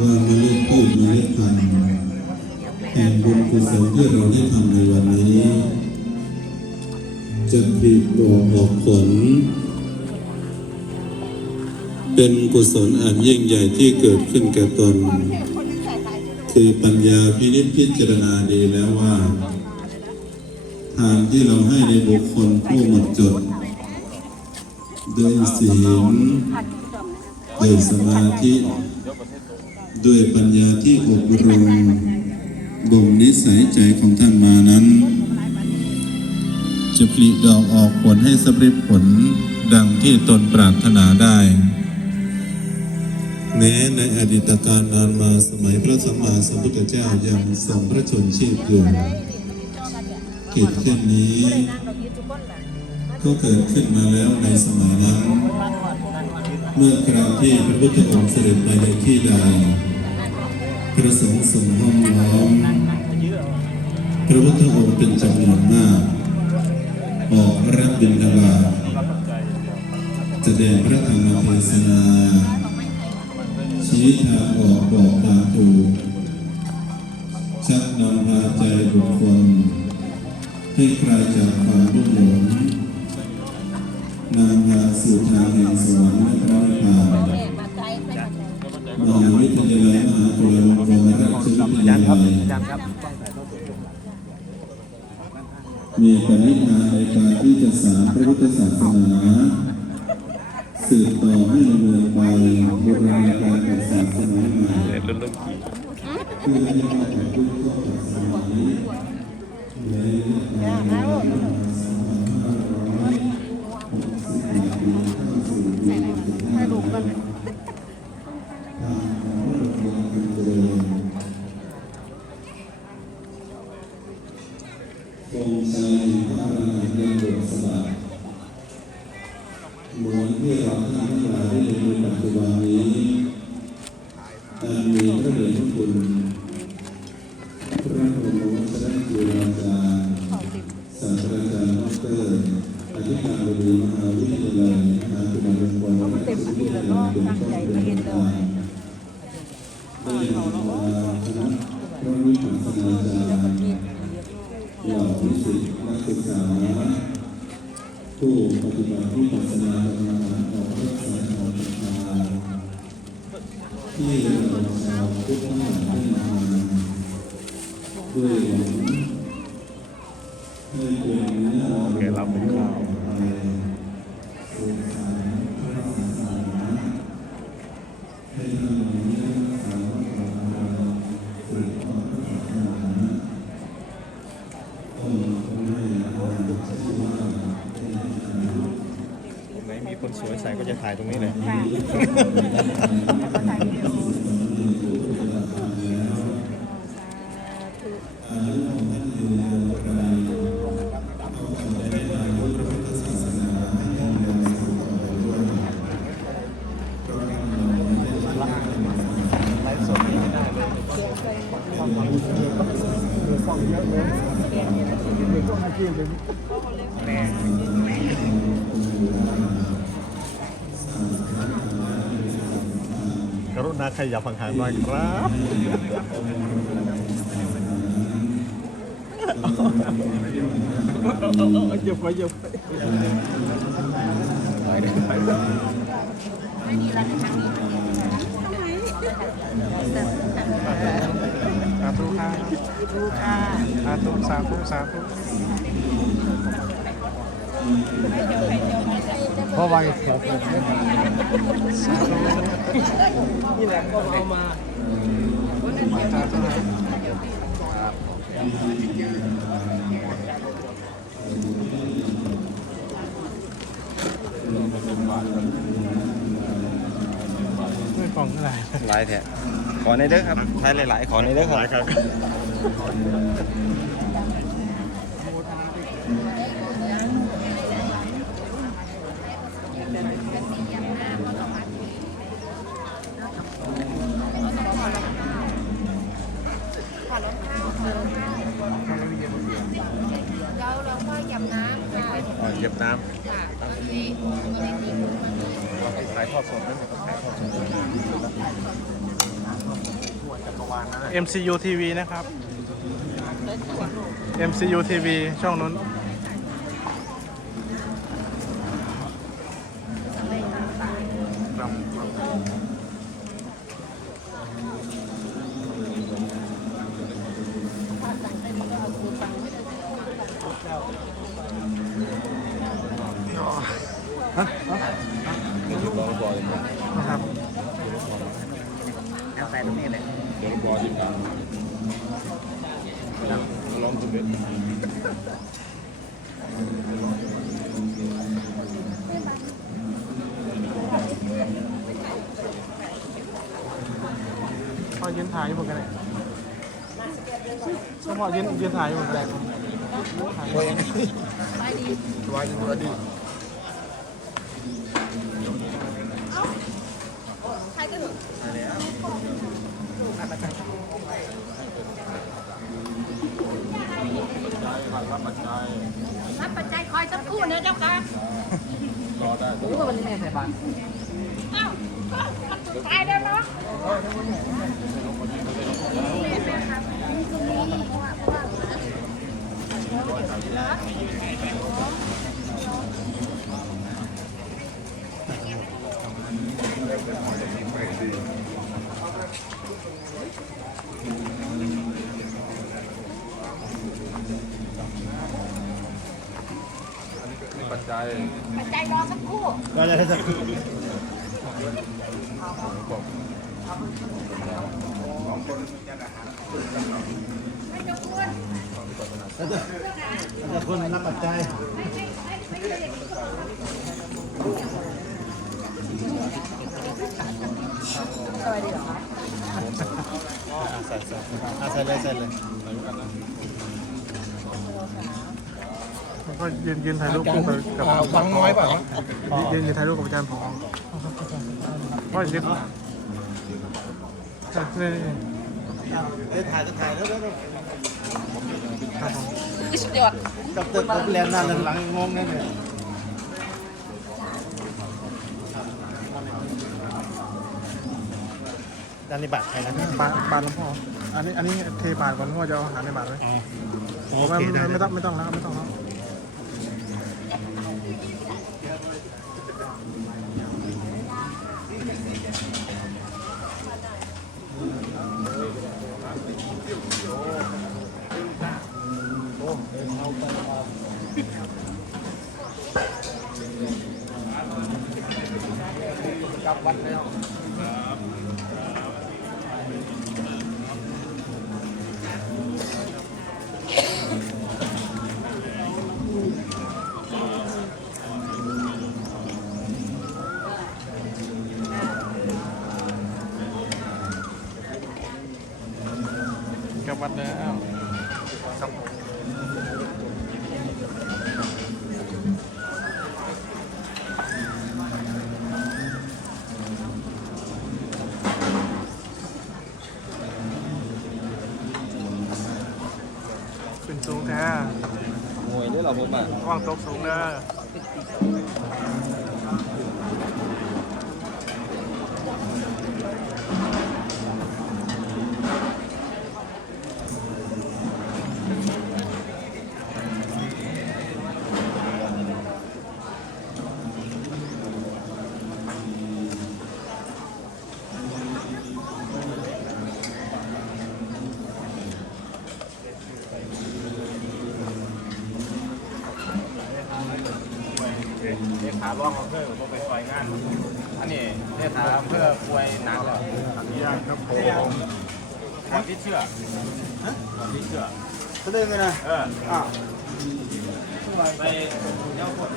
ว่าเมล็ดพืชเมล็ดพันแห่งบุญกุศลที่เราได้ทำในวันนี้ จะผลิดอกออกผล เป็นกุศลอันยิ่งใหญ่ที่เกิดขึ้นแก่ตน คือปัญญาพินิจพิจารณาดีแล้วว่า ทานที่เราให้ในบุคคลผู้หมดจดด้วยศีลด้วยสมาธิ ด้วยปัญญาที่อบรมบ่มนิสัยใจของท่านมานั้น จะผลิดอกออกผลให้สำเร็จผลดังที่ตนปรารถนาได้ แม้ในอดีตการนานมาสมัยพระสัมมาสัมพุทธเจ้ายังทรงพระชนชีพอยู่กิจเช่นนี้ ก็เกิดขึ้นมาแล้วในสมัยนั้น เมื่อคราวที่พระพุทธองค์เสด็จไปในที่ใด ระสงฆ์ทรงห้อมล้อมพระพุทธองค์เป็นจำนวนมากออกรับบิณฑบาตแสดงพระธรรมเทศนา ชี้ทางออกบอกทางถูกชักนำพาใจบุคคล ให้คลายจากความรุ่มหลงนำพาสู่ทางแห่งสวรรค์และพระ ราชวิทยาลัยมีปณิธานในการที่จะสานพระพุทธศาสนาสืบต่อให้ดำเนินไปบูรณาการกับศาสนาใหม่เพื่อให้ได้กับพุทธศาสนาในการเมืองสองพันห้าร้อยหกสิบปีเข้าสู่ปีที่ห้าทางของระบบการเจริญคงใจพระอรหันต์ยังบทสบาย เหมือนที่เราท่านทั้งหลายได้เรียนรู้ปัจจุบันนี้อันมีพระเดชพระคุณพระบรมวชรจุฬาจารย์ศาสตราจารย์ดอกเตอรอธิการบดีมหาวิทยาลัยมหาจุฬาลงกรณราชวิ เป็นต้นเรานได้นำมาคณะพระวิปัสสนาจารย์เหล่าผู้ศิษย์นักศึกษาผู้ปฏิบัติวิปัสสนากรรมฐานออกรักษาออกทาที่เราชาวพุทธทั้งหลายได้มาด้วยหวังให้เป็นเนื้อเราเป็นข้าว จะถ่ายตรงนี้เลย กรุณาขยับห่างๆหน่อยครับเย็บไว้เย็บไว้สาธุค่ะสาธุสาธุสาธุ เพราะว่าเขียวเกิดขึ้นนี่แหละก็เอามาด้วยกล่องเท่าไหร่หลายแท้ขอในเด้อครับใช้หลายๆ ขอในเด้อครับหลายครับ เราเราก็หยับน้ำ ค่ะอ๋อเย็บน้ค่ะนี่นี่นี่ำถ่ายทอดสดนั่นเองถ่ายทอดสด MCU TV นะครับ MCU TV ช่องนู้น นะครับพ่อยืนถ่ายอยู่บนกันเลยพ่อยืนยืนถ่ายอยู่บนกันเลยถ่ายอยู่ รับปัจจัยรับปัจจัยคอยสักคู่นะเจ้าค่ะรอได้โอ้วันนี้แม่ใส่บานเอ้าตายได้วเนาะแม่ครับ ปัจจัยรอสักครู่ก็จะได้สักไม่ต้องกวนจะคนรับปัจจัยไม่ไม่ไม่ไม่เลยอย่างนี้ใส่ใส่ใส่เลยใส่เลย แล้วก็ยืนยืนถ่ายรูปคู่กับกับฟังน้อยเปล่ายืนยืนถ่ายรูปกับอาจารย์ผอพ่อยืนนี่นี่เอ้ยถ่ายจะถ่ายแล้วแล้วครับผมเดี๋ยวกับตึกกับแลนด์หน้าหลังงงนั่นเนี่ยด้านในบัตรใครนะบาทบาทหลวงพ่ออันนี้อันนี้เทบาทก่อนพ่อจะเอาอาหารในบาทไว้ โอไม่เคได้ไม่ไม่ต้องไม่ต้องแล้วไม่ต้องแล้ว กลับวัดแล้ว สูงแท้งวยด้วยเราผมอะว่างตกสูงเด้อ เลขาร่องอำเภอผมไปซอยงาน อันนี้เลขาอำเภอป่วยหนักแล้วนี่ครับผมหมอที่เชื่อหมอที่เชื่อแสดงไงนะเอออ้าไปเจ้าคน